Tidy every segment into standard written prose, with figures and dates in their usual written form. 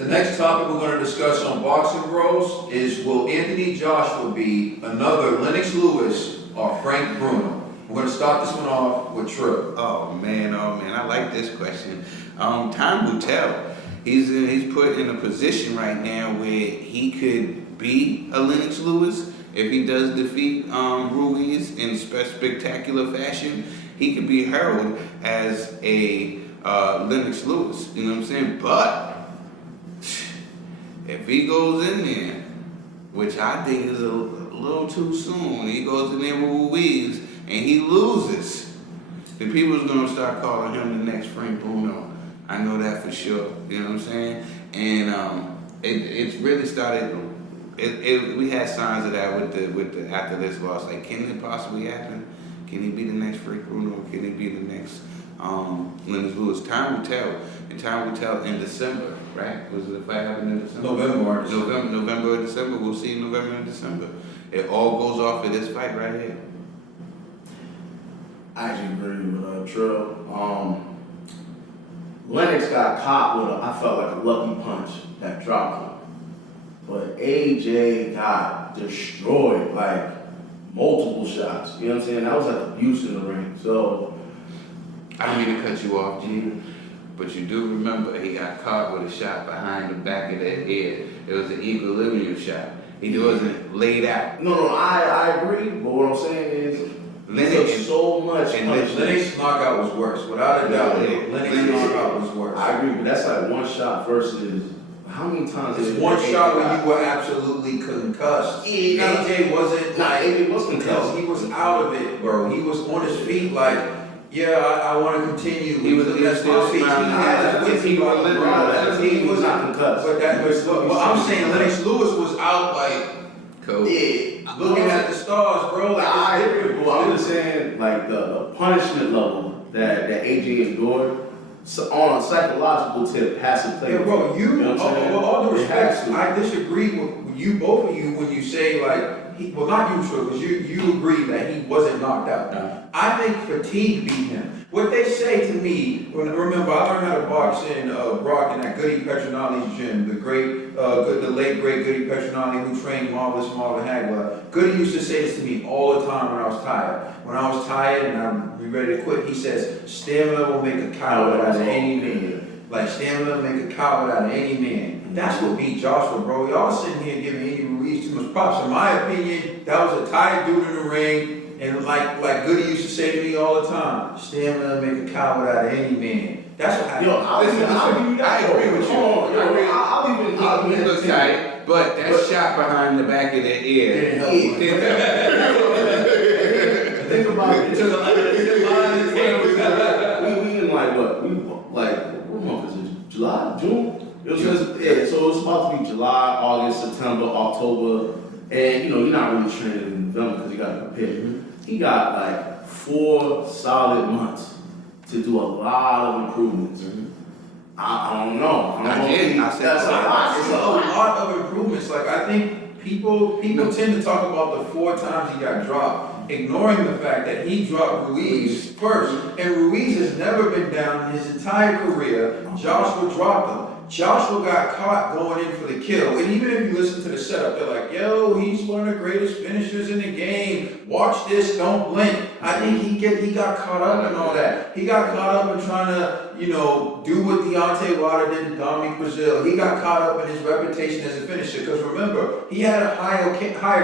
The next topic we're going to discuss on Boxing Bros is, will Anthony Joshua be another Lennox Lewis or Frank Bruno? We're going to start this one off with Trill. Oh man, I like this question. Time will tell. He's put in a position right now where he could be a Lennox Lewis if he does defeat Ruiz in spectacular fashion. He could be heralded as a Lennox Lewis. You know what I'm saying? But if he goes in there, which I think is a little too soon, he goes in there with Ruiz and he loses, then people's gonna start calling him the next Frank Bruno. I know that for sure. You know what I'm saying? And it's really started. We had signs of that with the after this loss. Like, can it possibly happen? Can he be the next Frank Bruno? Can he be the next Lennox Lewis? Time will tell. And time will tell in December, right? Was it the fight happened in December? November or December. We'll see in November and December. It all goes off of this fight right here. I actually agree with Trill. Lennox got caught with I felt like a lucky punch that dropped him. But AJ got destroyed, like multiple shots. You know what I'm saying? That was like abuse in the ring. So I don't mean to cut you off, G, but you do remember he got caught with a shot behind the back of that head. It was an equilibrium shot. He wasn't laid out. No, I agree. But what I'm saying is, Lennox took so much punishment. Lennox's knockout was worse. Without a doubt, Lennox's knockout was worse. I agree, but that's like one shot versus how many times? It's one shot where you were absolutely concussed. AJ wasn't like, AJ was concussed. He was out of it, bro. He was on his feet like, yeah, I want to continue. He was still smiling. He was not concussed. But that was what I'm saying. Lennox Lewis was out like, cool. Yeah. Looking at the stars, bro. Like, I agree. Well, I'm just saying, like the punishment level that AJ endured, so on a psychological tip, has to play. Yeah, bro. You know what I'm saying? With all due respect, I disagree with you, both of you, when you say like, well, not you, Trill, because you agree that he wasn't knocked out. No. I think fatigue beat him. What they say to me, remember, I learned how to box in Brock in that Goody Petronelli's gym, the late great Goody Petronelli who trained Marvelous Marvin Hagler. Goody used to say this to me all the time when I was tired. When I was tired and I'm ready to quit, he says, stamina will make a coward out of any man. Like, stamina will make a coward out of any man. That's what beat Joshua, bro. Y'all sitting here giving Andy Ruiz too much props. In my opinion, that was a tired dude in the ring. And like Goody used to say to me all the time, stamina make a coward out of any man. That's what happened. Yo, I agree with you. I'll even look tight, but that shot behind the back of the ear. Think about it. We in like what? What month is it? July? June? So it's about to be July, August, September, October. And you're not really training in November because you got to prepare. Mm-hmm. He got like 4 solid months to do a lot of improvements. Mm-hmm. I don't know. That's a lot of improvements. Like, I think people tend to talk about the 4 times he got dropped, ignoring the fact that he dropped Ruiz first. And Ruiz has never been down in his entire career. Joshua dropped him. Joshua got caught going in for the kill. And even if you listen to the setup, they're like, yo, he's one of the greatest finishers in the game. Watch this, don't blink. I think he got caught up in all that. He got caught up in trying to, do what Deontay Wilder did to Dominic Brazil. He got caught up in his reputation as a finisher. Because remember, he had a higher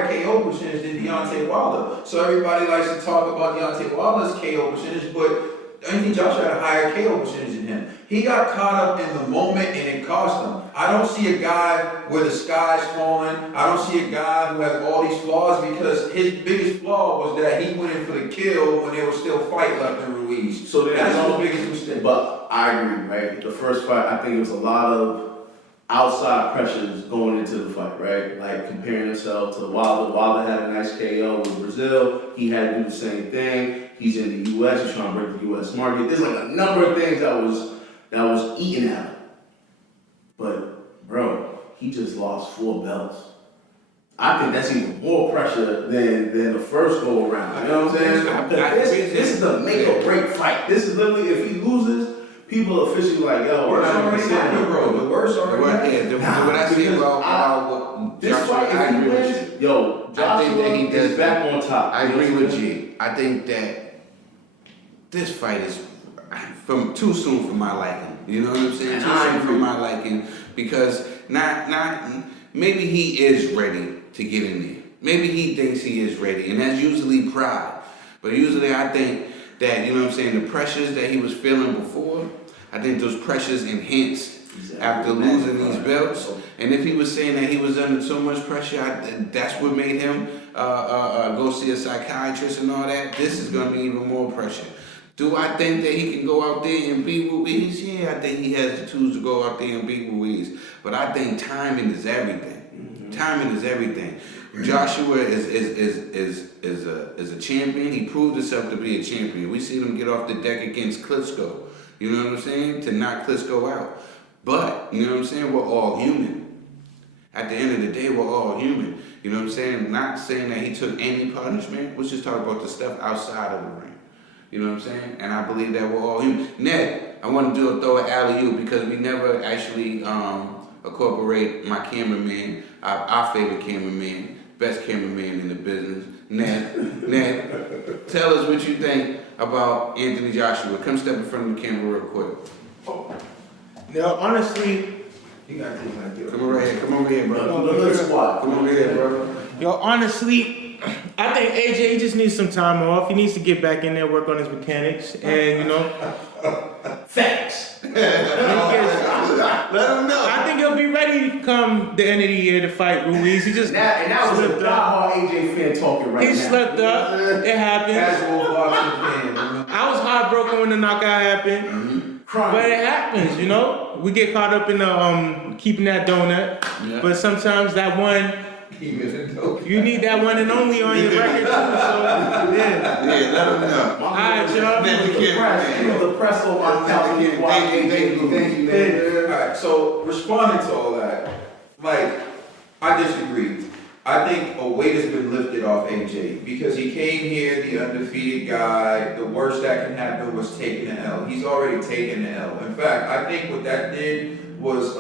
KO percentage than Deontay Wilder. So everybody likes to talk about Deontay Wilder's KO percentage, but Anthony Joshua had a higher KO percentage than him. He got caught up in the moment and it cost him. I don't see a guy where the sky's falling. I don't see a guy who has all these flaws, because his biggest flaw was that he went in for the kill when there was still fight left in Ruiz. So that's his biggest mistake. But I agree, right? The first fight, I think it was a lot of outside pressures going into the fight, right? Like comparing himself to Wilder. Wilder had a nice KO with Brazil. He had to do the same thing. He's in the U.S. He's trying to break the U.S. market. There's like a number of things that was eating at him. But, bro, he just lost 4 belts. I think that's even more pressure than the first go around. You know what I'm saying? This is the make or break fight. This is literally, if he loses, people officially like, yo, we're Worst not even already considering happened, it. bro. The worst already happened. What I say Because about what This Joshua, fight, I if he agree with you. wins, yo, I think that he Joshua does is back on top. I agree with G. I think that this fight is from too soon for my liking. You know what I'm saying? And Too I soon for agree. my liking because not maybe he is ready to get in there. Maybe he thinks he is ready, and that's usually pride. But usually I think that, you know what I'm saying, the pressures that he was feeling before, I think those pressures enhanced after losing these belts. And if he was saying that he was under so much pressure, that's what made him go see a psychiatrist and all that. This is going to be even more pressure. Do I think that he can go out there and beat Ruiz? Yeah, I think he has the tools to go out there and beat Ruiz. But I think timing is everything. Mm-hmm. Timing is everything. Joshua is a champion. He proved himself to be a champion. We seen him get off the deck against Klitschko. You know what I'm saying? To knock Klitschko out. But, you know what I'm saying? We're all human. At the end of the day, we're all human. You know what I'm saying? Not saying that he took any punishment. Let's just talk about the stuff outside of the ring. You know what I'm saying? And I believe that we're all human. Ned, I want to throw an alley-oop because we never actually incorporate my cameraman, our favorite cameraman, best cameraman in the business, Ned, tell us what you think about Anthony Joshua. Come step in front of the camera real quick. Now, honestly, You got things like this. Come over here, bro. The hood squad. Come over here, bro. honestly, I think AJ he just needs some time off. He needs to get back in there, work on his mechanics, and Facts. Let him know. I think he'll be ready come the end of the year to fight Ruiz. He just And that was a slipped up. diehard AJ fan talking right He now. slipped up. It happened. Casual boxing fan, you know? I was heartbroken when the knockout happened. Mm-hmm. Crying. But it happens, We get caught up in the keeping that donut. Yeah. But sometimes that one, Even though. you need that one and only on your record too. So yeah. Yeah, let him know. All right, y'all. He was depressed on my couch. Thank you, man. Alright, so responding to all that, like, I disagree. I think a weight has been lifted off AJ because he came here, the undefeated guy. The worst that can happen was taking an L. He's already taken the L. In fact, I think what that did was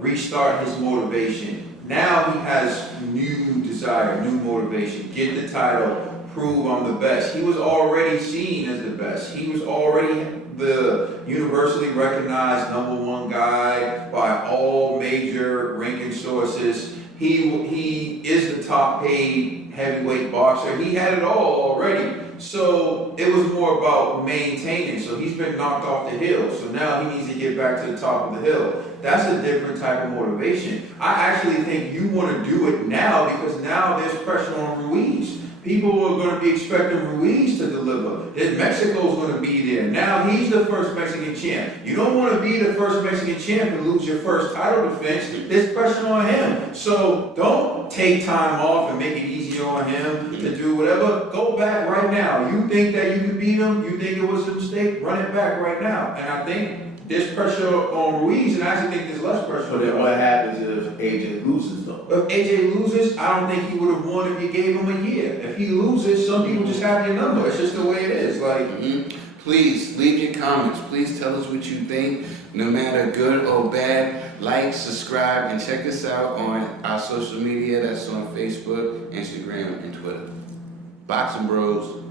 restart his motivation. Now he has new desire, new motivation. Get the title, prove I'm the best. He was already seen as the best. He was already the universally recognized #1 guy by all major ranking sources. He is the top paid heavyweight boxer. He had it all already. So it was more about maintaining. So he's been knocked off the hill. So now he needs to get back to the top of the hill. That's a different type of motivation. I actually think you want to do it now because now there's pressure on Ruiz. People are going to be expecting Ruiz to deliver. Then Mexico's going to be there. Now he's the first Mexican champ. You don't want to be the first Mexican champ and lose your first title defense. There's pressure on him. So don't take time off and make it easier on him to do whatever. Go back right now. You think that you can beat him? You think it was a mistake? Run it back right now. And I think there's pressure on Ruiz, and I actually think there's less pressure. But then what happens if AJ loses though? If AJ loses, I don't think he would have won if you gave him a year. If he loses, some people just have your number. It's just the way it is. Like, Please leave your comments. Please tell us what you think, no matter good or bad. Like, subscribe, and check us out on our social media. That's on Facebook, Instagram, and Twitter. Boxing Bros.